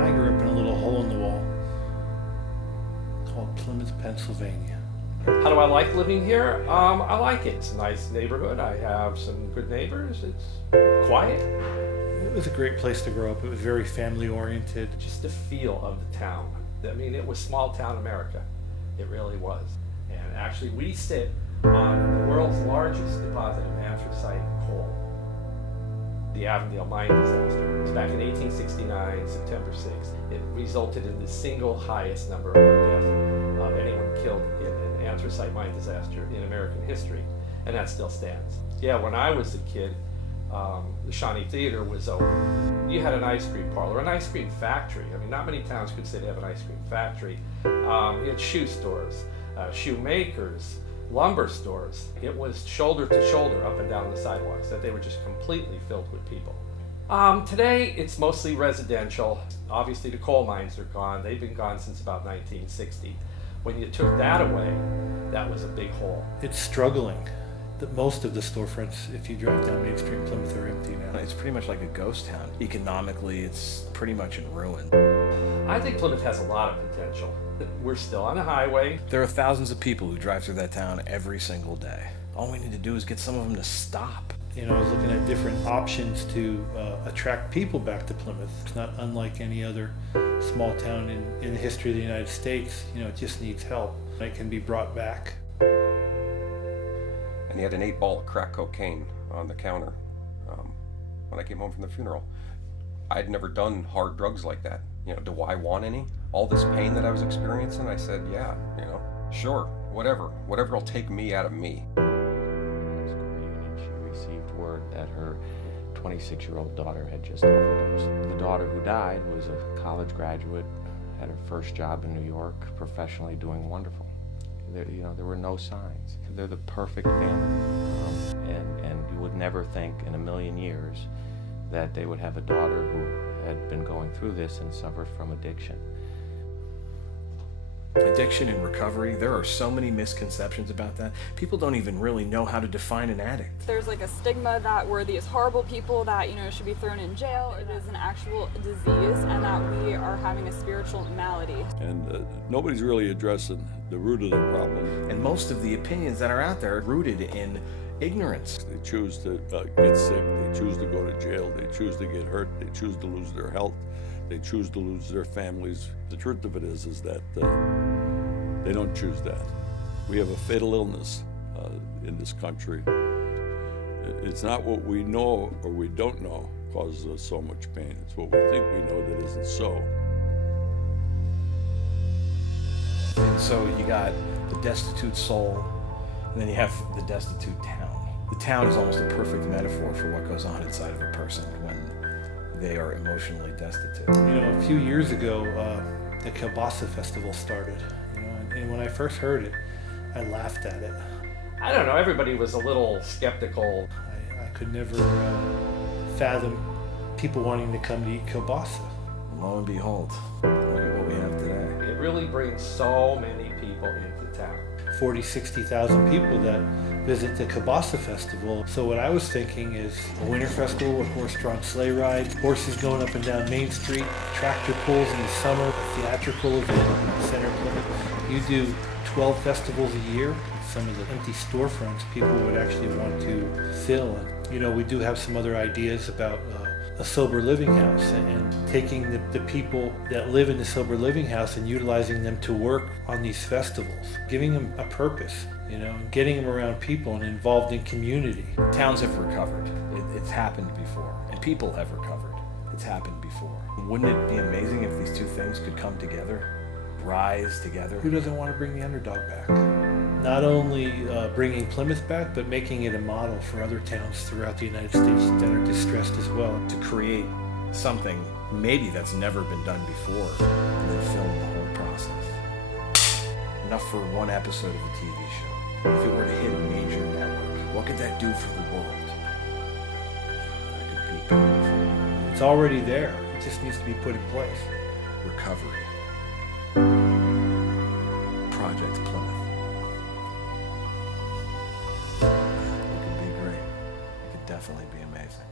I grew up in a little hole in the wall called Plymouth, Pennsylvania. How do I like living here? I like it. It's a nice neighborhood. I have some good neighbors. It's quiet. It was a great place to grow up. It was very family oriented. Just the feel of the town. I mean, it was small town America. It really was. And actually, we sit on the world's largest deposit of anthracite coal. The Avondale mine disaster. It was back in 1869, September 6th. It resulted in the single highest number of deaths of anyone killed in an anthracite mine disaster in American history, and that still stands. Yeah, when I was a kid, the Shawnee Theater was open. You had an ice cream parlor, an ice cream factory. I mean, not many towns could say they have an ice cream factory. You had shoe stores, shoemakers, lumber stores. It was shoulder to shoulder up and down the sidewalks, that they were just completely filled with people. Today, it's mostly residential. Obviously, the coal mines are gone. They've been gone since about 1960. When you took that away, that was a big hole. It's struggling. Most of the storefronts, if you drive down Main Street in Plymouth, are empty now. It's pretty much like a ghost town. Economically, it's pretty much in ruin. I think Plymouth has a lot of potential. We're still on a highway. There are thousands of people who drive through that town every single day. All we need to do is get some of them to stop. You know, I was looking at different options to attract people back to Plymouth. It's not unlike any other small town in the history of the United States. You know, it just needs help. It can be brought back. And he had an 8-ball of crack cocaine on the counter when I came home from the funeral. I'd never done hard drugs like that. You know, do I want any? All this pain that I was experiencing, I said, yeah, you know, sure, whatever will take me out of me. She received word that her 26-year-old daughter had just overdosed. The daughter who died was a college graduate, had her first job in New York, professionally doing wonderful. There were no signs. They're the perfect family, and you would never think in a million years that they would have a daughter who had been going through this and suffered from addiction. Addiction and recovery, there are so many misconceptions about that. People don't even really know how to define an addict. There's like a stigma that we're these horrible people that, should be thrown in jail. It is an actual disease, and that we are having a spiritual malady. And nobody's really addressing the root of the problem. And most of the opinions that are out there are rooted in ignorance. They choose to get sick, they choose to go to jail, they choose to get hurt, they choose to lose their health, they choose to lose their families. The truth of it is that they don't choose that. We have a fatal illness in this country. It's not what we know or we don't know causes us so much pain. It's what we think we know that isn't so. And so you got the destitute soul, and then you have the destitute town. The town is almost a perfect metaphor for what goes on inside of a person when they are emotionally destitute. You know, a few years ago, the Kielbasa Festival started, and when I first heard it, I laughed at it. I don't know, everybody was a little skeptical. I could never fathom people wanting to come to eat kielbasa. Lo and behold, look at what we have today. It really brings so many people into town. 60,000 people that visit the Kielbasa Festival. So what I was thinking is a winter festival with horse-drawn sleigh ride, horses going up and down Main Street, tractor pulls in the summer, theatrical event in the center of Plymouth. You do 12 festivals a year. Some of the empty storefronts people would actually want to fill. And, we do have some other ideas about a sober living house and taking the people that live in the sober living house and utilizing them to work on these festivals, giving them a purpose, and getting them around people and involved in community. Towns have recovered. It's happened before. And people have recovered. It's happened before. Wouldn't it be amazing if these two things could come together, rise together? Who doesn't want to bring the underdog back? Not only bringing Plymouth back, but making it a model for other towns throughout the United States that are distressed as well. To create something maybe that's never been done before, and then film the whole process. Enough for one episode of a TV show. If it were to hit a major network, what could that do for the world? That could be powerful. It's already there. It just needs to be put in place. Recovery. Project Plymouth. It could be great. It could definitely be amazing.